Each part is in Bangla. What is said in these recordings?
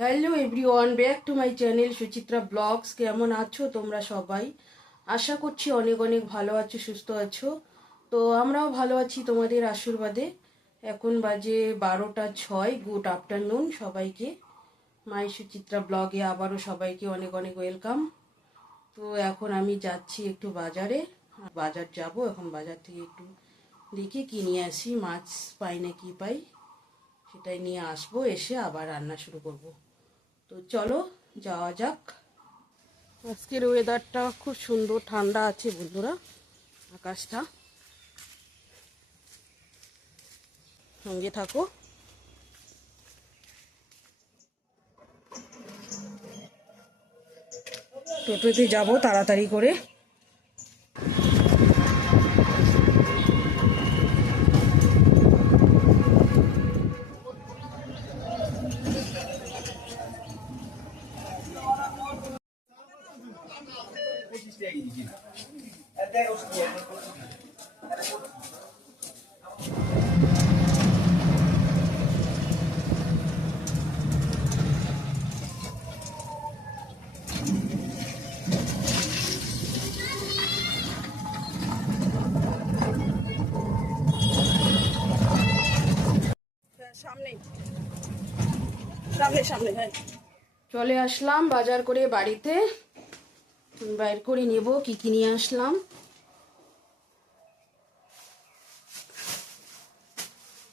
Hello everyone back to my channel Suchitra vlogs কেমন আছো তোমরা সবাই? আশা করছি অনেক অনেক ভালো আছো, সুস্থ আছো। তো আমরাও ভালো আছি তোমাদের আশীর্বাদে। এখন বাজে বারোটা ছয় গুড আফটারনুন সবাইকে। মাই সুচিত্রা ব্লগে আবারও সবাইকে অনেক অনেক ওয়েলকাম তো এখন আমি যাচ্ছি একটু বাজারে। বাজার যাব, এখন বাজার থেকে একটু দেখি কিনে আসি, মাছ পাই না কি পাই। সেটাই নিয়ে আসব, এসে আবার রান্না শুরু করব। তো চলো, যাওয়া যাক। আজকের ওয়েদারটা খুব সুন্দর, ঠান্ডা আছে বন্ধুরা, আকাশটা। সঙ্গে থাকো। টোটোতে যাব তাড়াতাড়ি করে। চলে আসলাম বাজার করে বাড়িতে। বাইর করে নেব কি কি নিয়ে আসলাম।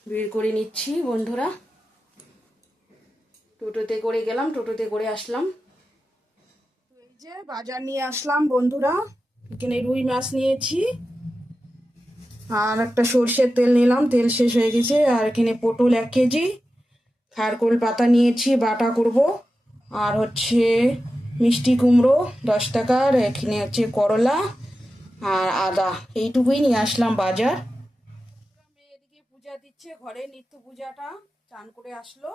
বের করে নিচ্ছি, বন্ধুরা। টোটোতে করে গেলাম, টোটোতে করে আসলাম। এই যে বাজার নিয়ে আসলাম, বন্ধুরা। এখানে রুই মাছ নিয়েছি। আর একটা সর্ষের তেল নিলাম, তেল শেষ হয়ে গেছে। আর এখানে পটল এক কেজি। খারকোল পাতা নিয়েছি, বাটা করব। আর হচ্ছে মিষ্টি কুমড়ো, দশ টাকার। এখানে হচ্ছে করলা আর আদা। এইটুকুই নিয়ে আসলাম বাজার। দিচ্ছে ঘরে নিত্য পূজাটা চান করে আসলো।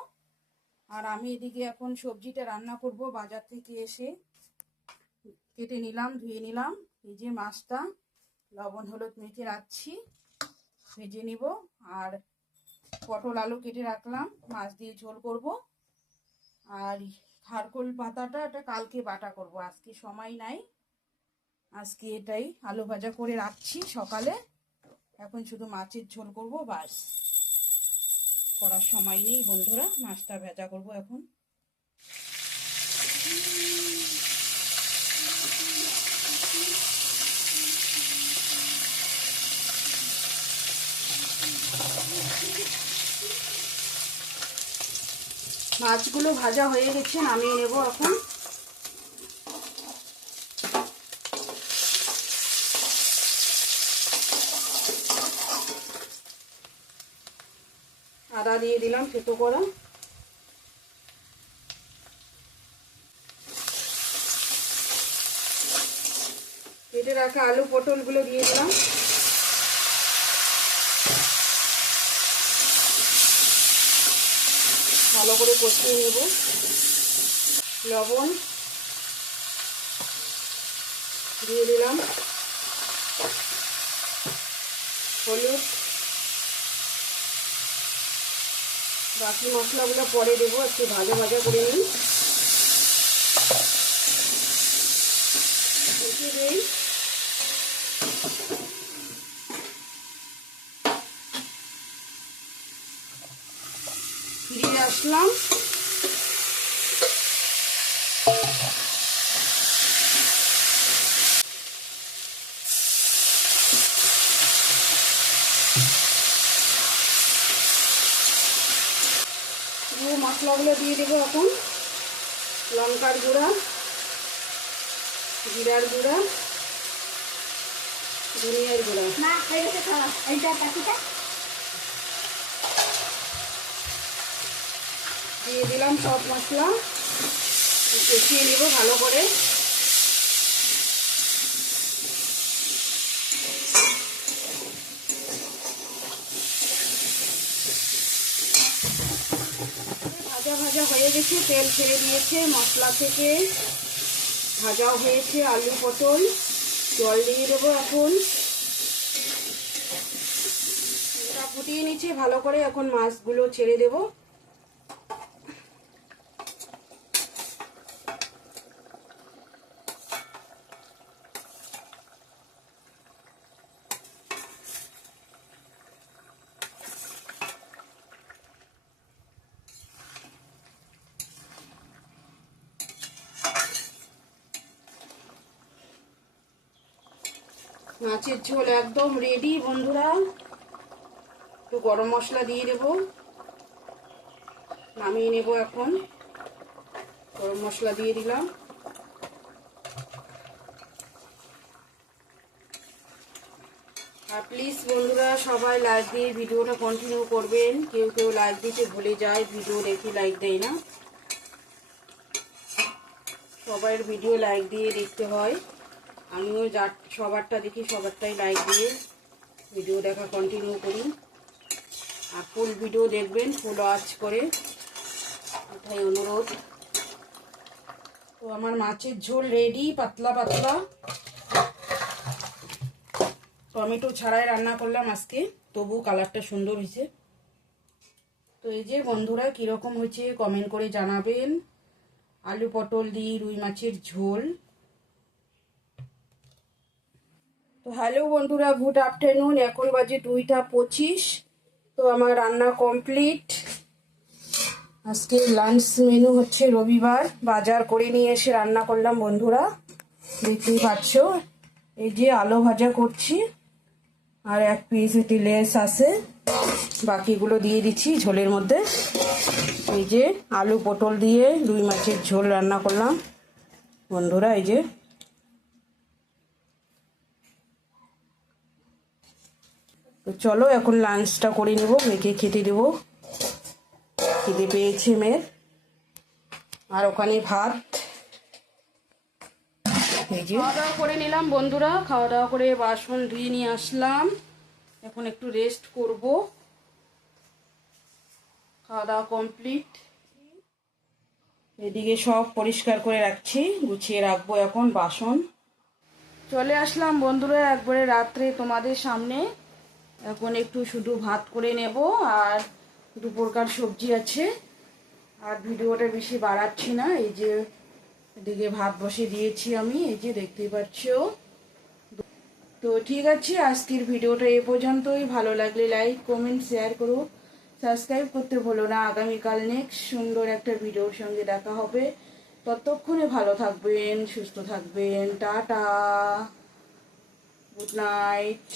আর আমি এদিকে এখন সবজিটা রান্না করব, বাজার থেকে এসে কেটে নিলাম, ধুয়ে নিলাম। এই যে মাছটা, লবণ, হলুদ মেখে রাখছি, ভেজে নিব। আর পটল আলু কেটে রাখলাম, মাছ দিয়ে ঝোল করব। আর খারকোল পাতাটা এটা কালকে বাটা করব, আজকে সময় নাই। আজকে এটাই আলু ভাজা করে রাখছি সকালে। এখন শুধু মাছের ঝোল করব, বাস। করার সময় নেই, বন্ধুরা। মাছটা ভেজা করব এখন। মাছগুলো ভাজা হয়ে গেছে, নামিয়ে নেব এখন। আদা দিয়ে দিলাম থেতো করা। কেটে রাখা আলু পটলগুলো দিয়ে দিলাম। ভালো করে কষিয়ে নেব। লবণ দিয়ে দিলাম। হলুদ বাকি মশলাগুলো পরে দেবো একটু ভাজা ভাজা করে নিই। দিই ফিরে আসলাম। পুরো মশলাগুলো দিয়ে দেবো এখন। লঙ্কার গুঁড়া জিরার গুঁড়া ধনিয়ার গুঁড়া। দিয়ে দিলাম সব মশলা। কষিয়ে নেব ভালো করে ভাজা ভাজা হয়ে গেছে, তেল ছেড়ে দিয়েছে, মশলা থেকে ভাজাও হয়েছে আলু পটল। জল দিয়ে দেবো এখন। ফুটিয়ে নিচ্ছে, ভালো করে এখন মাছগুলো ছেড়ে দেবো। মাছের ঝোল একদম রেডি বন্ধুরা। একটু গরম মশলা দিয়ে দেব। নামিয়ে নেব এখন। গরম মশলা দিয়ে দিলাম। আর প্লিজ বন্ধুরা, সবাই লাইক দিয়ে ভিডিওটা কন্টিনিউ করবেন। কেউ কেউ লাইক দিতে ভুলে যায়, ভিডিও দেখে লাইক দেয় না। সবার ভিডিও লাইক দিয়ে দেখতে হয়। আমিও যা, সবারটা দেখি, সবারটাই লাইক দিয়ে ভিডিও দেখা কন্টিনিউ করি আর ফুল ভিডিও দেখবেন ফুল ওয়াচ করে। এটাই অনুরোধ। তো আমার মাছের ঝোল রেডি পাতলা পাতলা। টমেটো ছাড়াই রান্না করলাম আজকে, তবু কালারটা সুন্দর হয়েছে। তো এই যে বন্ধুরা, কীরকম হয়েছে কমেন্ট করে জানাবেন। আলু পটল দিয়ে রুই মাছের ঝোল। তো হ্যালো বন্ধুরা, গুড আফটারনুন। এখন বাজে দুইটা পঁচিশ। তো আমার রান্না কমপ্লিট। আজকে লাঞ্চ মেনু হচ্ছে রবিবার। বাজার করে নিয়ে এসে রান্না করলাম বন্ধুরা। দেখতেই পাচ্ছ, এই যে আলু ভাজা করছি। আর এক পিস এটি লেস আছে। বাকিগুলো দিয়ে দিচ্ছি ঝোলের মধ্যে। এই যে আলু পটল দিয়ে রুই মাছের ঝোল রান্না করলাম। বন্ধুরা, এই যে তো চলো এখন লাঞ্চটা করে নেব, মেয়েকে খেতে দেবো। খিদে পেয়েছে মেয়ের। আর ওখানে ভাত। খাওয়া দাওয়া করে নিলাম বন্ধুরা, খাওয়া দাওয়া করে বাসন ধুয়ে নিয়ে আসলাম। এখন একটু রেস্ট করব। খাওয়া দাওয়া কমপ্লিট এদিকে সব পরিষ্কার করে রাখছি, গুছিয়ে রাখব এখন বাসন। চলে আসলাম বন্ধুরা, একবারে রাত্রে তোমাদের সামনে। এখন একটু শুধু ভাত করে নেব আর দুপুরকার সবজি আছে। আর ভিডিওটা বেশি বাড়াচ্ছি না, এই যে এদিকে ভাত বসে দিয়েছি আমি, এই যে দেখতেই পাচ্ছ। তো ঠিক আছে, আজকের ভিডিওটা এ পর্যন্তই। ভালো লাগলে লাইক, কমেন্ট, শেয়ার করো। সাবস্ক্রাইব করতে ভুলো না, আগামীকাল নেক্সট সুন্দর একটা ভিডিওর সঙ্গে দেখা হবে। ততক্ষণে ভালো থাকবেন, সুস্থ থাকবেন, টাটা। Good night.